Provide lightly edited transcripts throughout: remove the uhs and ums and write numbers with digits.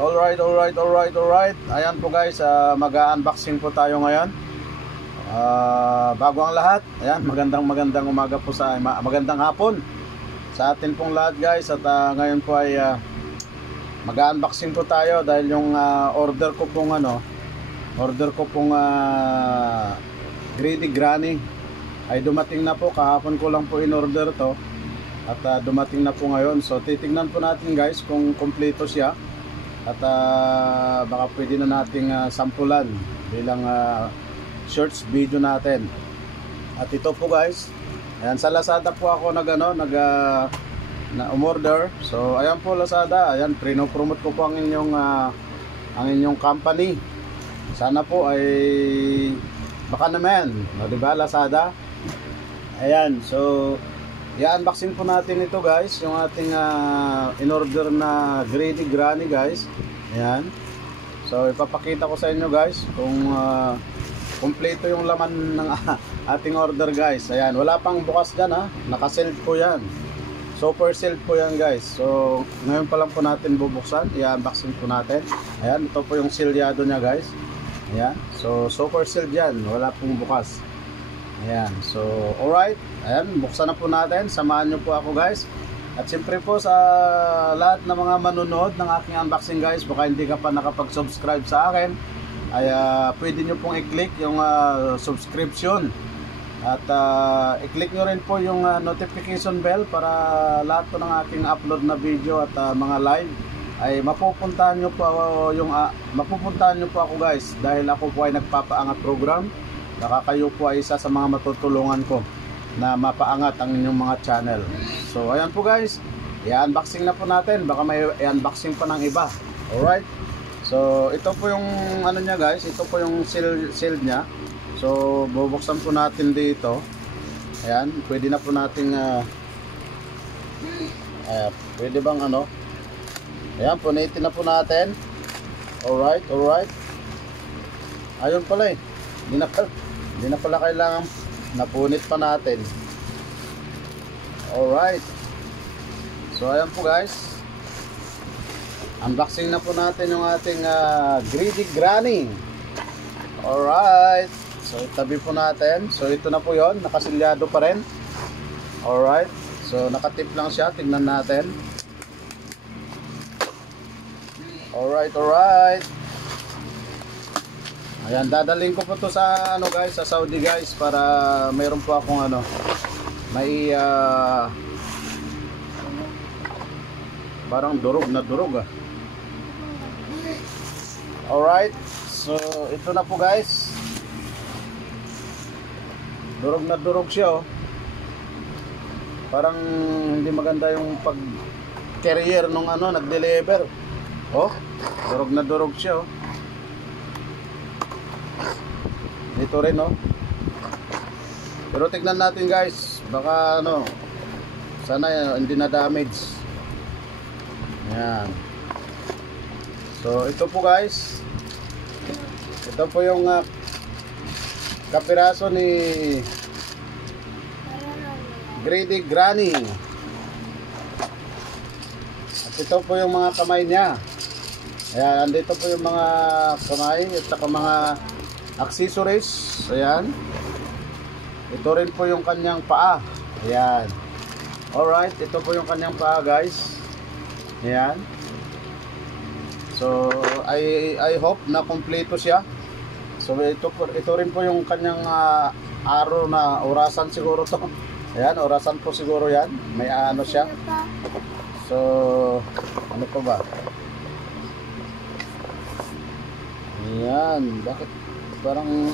Alright. Ayan po guys, mag-unboxing po tayo ngayon. Bago ang lahat, ayan, magandang umaga po magandang hapon sa atin pong lahat guys. At ngayon po ay mag-unboxing po tayo dahil yung order ko pong Greedy Granny ay dumating na po. Kahapon ko lang po in order to at dumating na po ngayon. So titignan po natin guys kung kompleto siya at baka pwede na nating sampulan bilang shorts video natin. At ito po guys, ayan, sa Lazada po ako umorder. So ayan po Lazada, ayan, prino-promote ko po ang inyong company. Sana po ay baka naman, diba Lazada? Ayan, so i-unboxing po natin ito guys, yung ating in-order na Greedy Granny guys. Ayan. So ipapakita ko sa inyo guys kung kompleto yung laman ng ating order guys. Ayan, wala pang bukas dyan ha. Naka-sealed po yan. Super sealed po yan guys. So ngayon pa lang po natin bubuksan. I-unboxing po natin. Ayan, ito po yung sealyado nya guys. Ayan, so super sealed yan. Wala pong bukas. Ayan, so alright. Ayan, buksan na po natin. Samahan nyo po ako guys. At siyempre po sa lahat ng mga manunood ng aking unboxing guys, baka hindi ka pa nakapag-subscribe sa akin, ay pwede nyo pong i-click yung subscription. At i-click nyo rin po yung notification bell para lahat po ng aking upload na video at mga live ay mapupuntahan nyo po ako guys, dahil ako po ay nagpapaangat program. Kayo po ay isa sa mga matutulungan ko na mapaangat ang inyong mga channel. So ayan po guys, i-unboxing na po natin. Baka may i-unboxing pa ng iba. Alright. So ito po yung nya guys, ito po yung seal nya. So bubuksan po natin dito. Ayan, pwede na po nating pwede bang ayan, punitin na po natin. Alright. Ayun pala eh, hindi na pala kailangan napunit pa natin. Alright. So ayan po guys, unboxing na po natin yung ating Greedy Granny. Alright. So itabi po natin. So ito na po yon, nakasilyado pa rin. Alright. So nakatip lang siya, tignan natin. Alright. Ayan, dadalhin ko po to sa guys, sa Saudi guys, para mayroon po akong may parang durog. Alright, so ito na po guys. Durog siya oh. Parang hindi maganda yung pag carrier nung nag-deliver. Oh, durog siya oh. Dito rin oh. Pero tignan natin guys, baka sana hindi na damage. Ayan. So ito po guys, ito po yung kapiraso ni Greedy Granny. At ito po yung mga kamay niya. Ayan, andito po yung mga kamay at saka mga accessories. Ayan. Ito rin po yung kanyang paa. Ayan. Alright, ito po yung kanyang paa guys. Ayan. So I hope na kompleto siya. So ito rin po yung kanyang araw na orasan siguro to. Ayan, orasan po siguro yan. May siya. So ano po ba? Ayan, bakit parang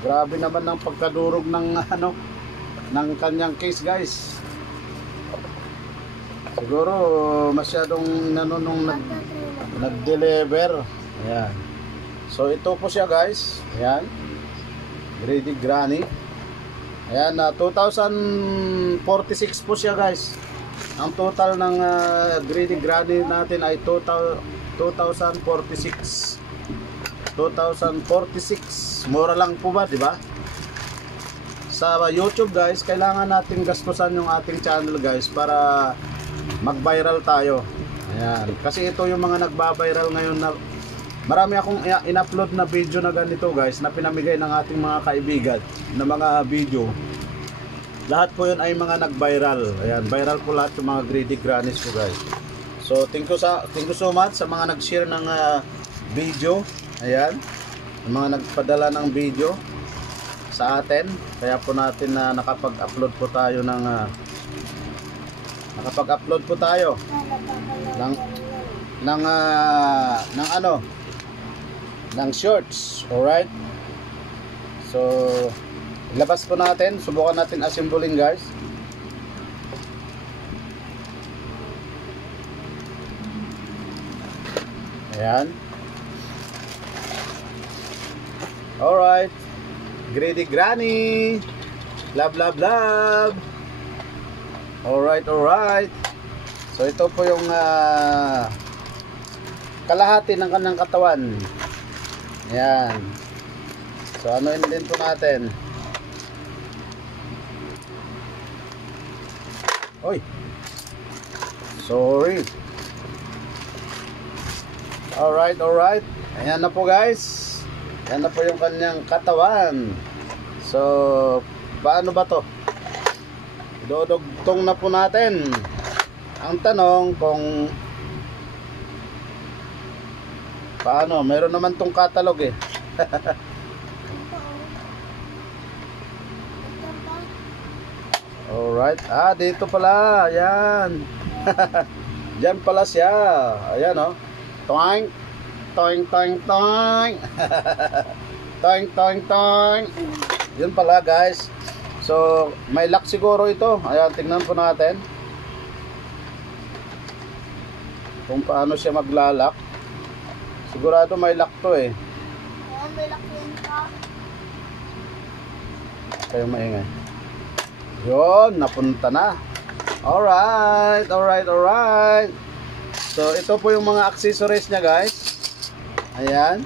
grabe naman ng pagkadurog ng ng kanyang case guys. Siguro masyadong nung nag-deliver. Ayan. So ito po siya guys. Ayan, Greedy Granny. Ayan, 2046 po siya guys. Ang total ng Greedy Granny natin ay 2046. Mura lang po ba, di ba? Sa YouTube guys, kailangan nating gastusan yung ating channel guys para mag-viral tayo. Ayan. Kasi ito yung mga nagba-viral ngayon na marami akong in-upload na video na ganito guys, na pinamigay ng ating mga kaibigan na mga video. Lahat po yun ay mga nag-viral. Ayan, viral po lahat yung mga greedy grannies ko guys. So thank you so much sa mga nag-share ng video. Ayan, yung mga nagpadala ng video sa atin. Kaya po natin na nakapag-upload po tayo ng ng shorts. Alright, so ilabas po natin, subukan natin assembling guys. Ayan, alright, greedy granny, love love love. Alright. So ito po yung kalahati ng kanyang katawan. Ayan. So anuin din po natin. Oy, sorry. Alright. Ayan na po guys. Ayan na po yung kanyang katawan. So paano ba to? Dodugtong na po natin. Ang tanong kung paano, meron naman tong catalog eh. Alright, dito pala, ayan. Diyan pala siya. Ayan oh. Toing, toing, toing, toing. Toing, toing, toing. Yun pala guys. So, may lock siguro ito. Ayan, tingnan po natin kung paano siya maglalak. Sigurado may lock to eh. Ayan, may lock yun pa. Kayo maingay. Yun, napunta na. Alright. So, ito po yung mga accessories niya guys. Ayan.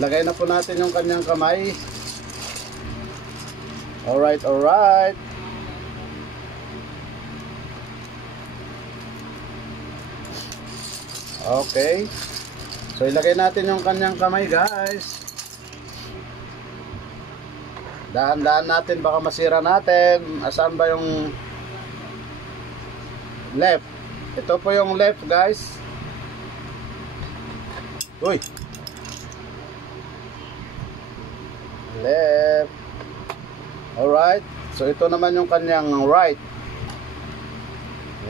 Ilagay na po natin yung kanyang kamay. Alright. Okay. So ilagay natin yung kanyang kamay guys. Dahan-dahan natin, baka masira natin. Asan ba yung left? Ito po yung left guys. Uy. Left. Alright, so ito naman yung kanyang right.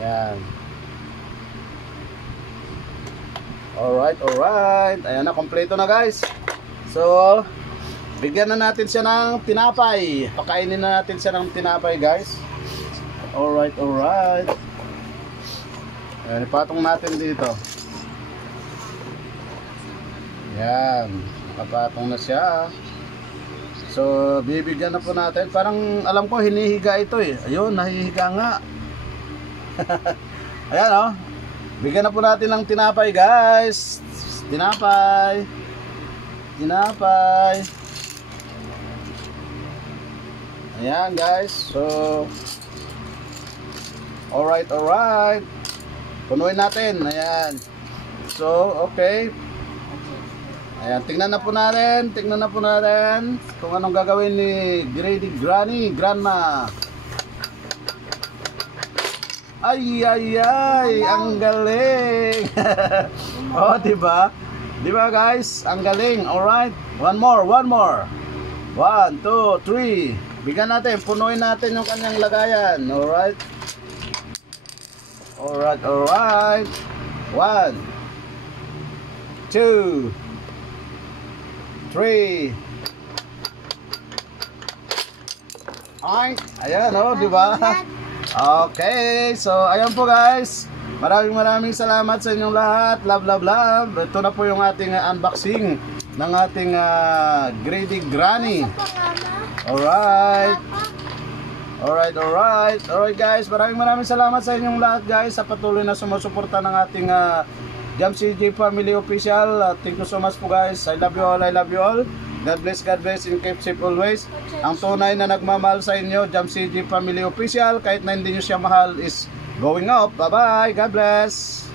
Yan. Alright. Ayan na, kompleto na guys. So, bigyan na natin siya ng tinapay. Pakainin na natin siya ng tinapay guys. Alright. Ayan, ipatong natin dito. Yan, napatong na siya. So, bibigyan na po natin. Parang alam ko hinihiga ito eh. Ayun, nahihiga nga. Ayan oh. Bigyan na po natin ng tinapay guys. Tinapay. Ayan guys. So, alright. Punuin natin. Ayan. So, okay. Ayan, tingnan na po natin kung anong gagawin ni Greedy Granny, Grandma. Ay, ang galing. Oh, diba? Diba guys? Ang galing. Alright, one more. 1, 2, 3. Bigyan natin, punuin natin yung kanyang lagayan. Alright. 1, 2, 3. Ay, ayan oh, di ba? Okay, so ayan po guys. Maraming salamat sa inyong lahat. Love. Ito na po yung ating unboxing ng ating Greedy Granny. Alright guys, maraming salamat sa inyong lahat guys sa patuloy na sumusuporta ng ating Jam CJ Family Official. Thank you so much po guys. I love you all. God bless and keep safe always. Ang tunay na nagmamahal sa inyo, Jam CJ Family Official, kahit na hindi nyo siya mahal, is going up. Bye bye. God bless.